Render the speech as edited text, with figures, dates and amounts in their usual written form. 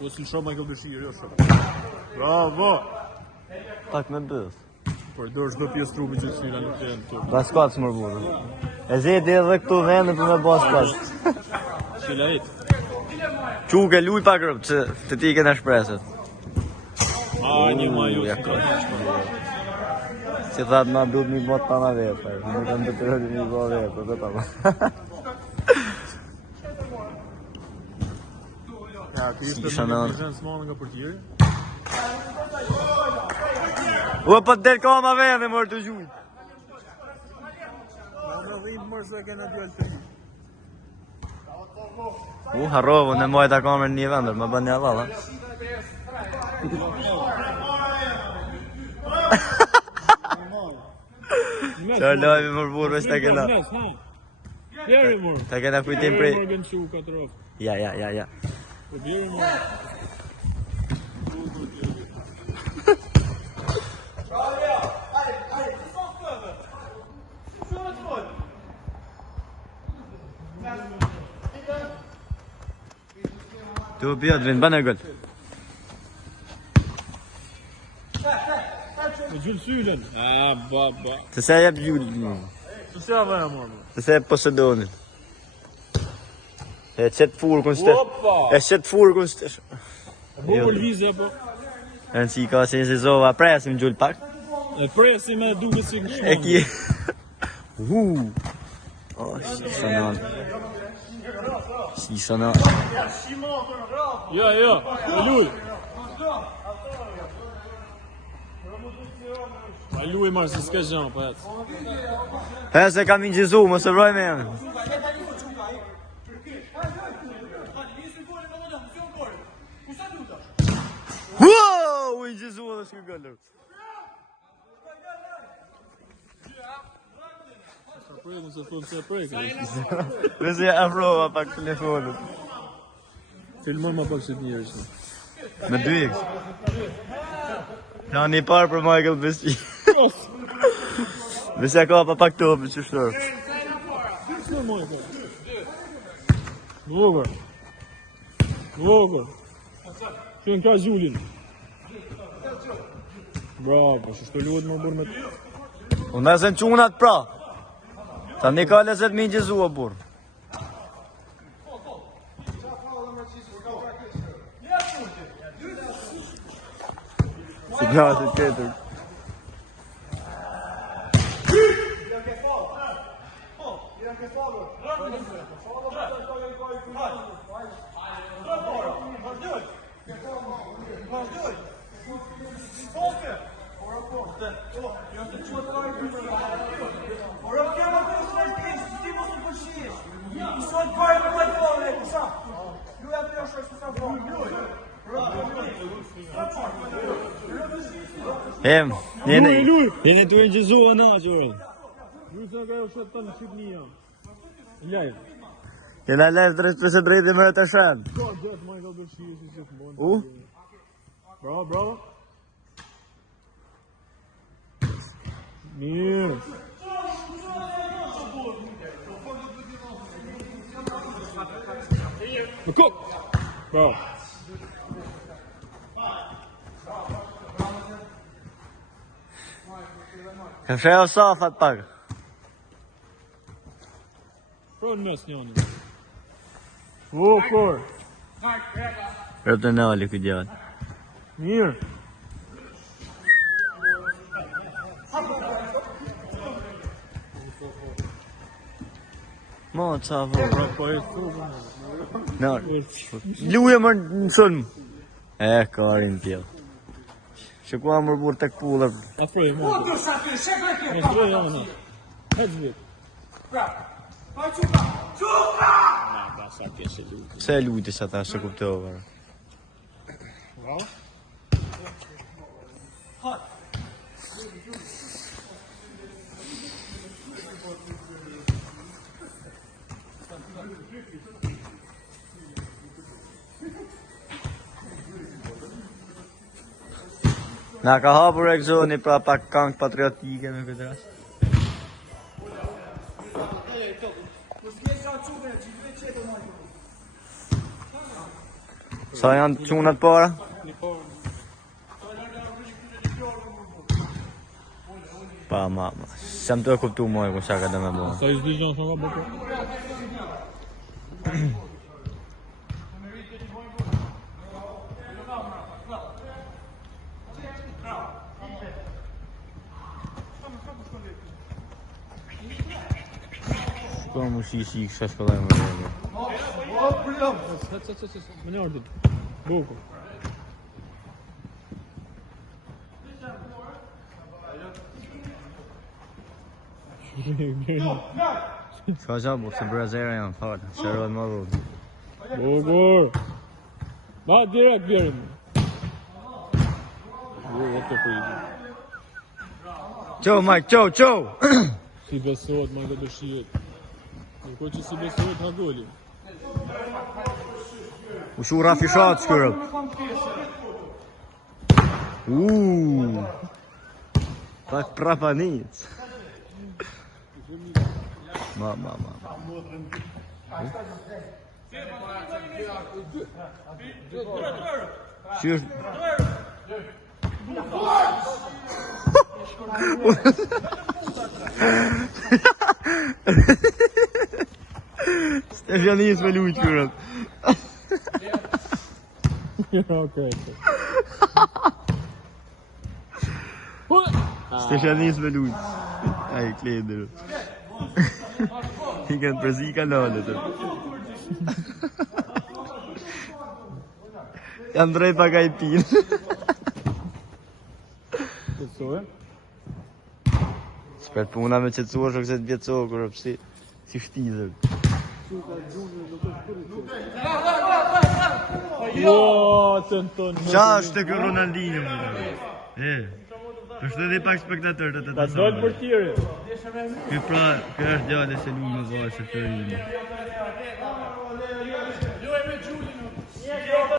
O si shumë Michael Bashir, jo shumë. Bravo! Pak me bëth. Përdor çdo pjesë trupi gjithësira nuk janë këtu. Baskat më burrë. E zeti edhe këtu vende për me baskat. Shilait. Quke luj pak rëpë, që të ti kena shpreset. Një maju Si thatë ma duhet mi bot pana vetë, nuk kam të përëri mi bot vetë, të tama. Ja, Krishtë në një smanë nga portieri. Ua, po të delë kama vende, mërë të gjujtë. Në dhimë mërë se kena djallë të një. Harrovu, në mojta kamerë një vendër, më bën një avalla. Qa lojme mërë burë, veç të kena. Të kena kujtim prej. Ja. Tu bjot, vinë, bënë e gëllë. Në gjyllë sylen. Ba. Të se jep gjyllë. Të se ava e morë. Të se jep Posedonit. E qëtë furë kënë stë. E bo pëllvizja po. E në që i ka se njëse zova, presim gjyllë pak. E presim e duke si në shmonë. E ki. Si sonon. Ja, e luj. A luj marë se s'ka gjanë, pa jetë. Se kam ingjizu, më së vroj me janë. U ingjizu edhe s'ka gëllër. Nëse të thonë se e prejke. Nëse e afrova pak telefonit. Filmoj ma pak që të njerës. Me 2x. Ja një parë për Michael Bashir. Nëse ka pa pak topi që shtërë. Vogër. Që në ka Gjullin. Bravo, që shto luhet më burë me të. Unë e zënë qunat pra. Ta një ka lezet mi gjizua, burë. Si glasit ketër. Jene tu e gjizua na, qore. Luisa ka jo shetë të në Shqipnia. Live. Jena live të drejti mërë të shenë. Ka gjatë Michael Bashir si që të mbonë. Bravo. Mirë. Bravo. Ka shëjo safat pak. Pro në mes njënë. Kur. Rëpë të nëli këtë gjatë. Mirë. Mo, qa vërë. Po e të Luje më në sëllëm. Karin tjel. Që ku amër burë të këpullër. Afroj, më. Me zdroj janë në. Hecë vitë. Quka! Sa pjesë e lujtë. Pse e lujtë që ata shë kuptova? Na ka hapur e këzoni pra pak këngë patriotike në këtë rast. Sa janë çunat para? Pa mama. S'jam të e kuptu moj ku qa ka dhe me bo. Sa i s'di gjanë sa ka bëtë? Shko mu shi kësha shkollaj më rrëve. Më një ardit. Buku. Shka qabu, se brazera janë, falë, shërojnë më rrëve. Bukur. Ba direkt vjerim. Jetë të fridi. Qo, Mike, qo! Si besohet, ma këtë shijet. Nërko që si besohet nga goli. U shu Rafi Shatë shkërët. Pak prapanic. Ma. Qysh... Stefjanis me lujt kërët. Okej. Stefjanis me lujt. Aj, kleder. I kanë përzi kanalet. Janë drejt pa ka i pinë. Qëtësohe? Shpert puna me qëtësuar shok se të vjetësohë kërë pësi si shtizër. Të në tonë. Qa është të kërë Ronaldinho? Është edhe pak spektator të të Ta dojtë për tjere. Kjo është djale se lu në vajtë të rinë.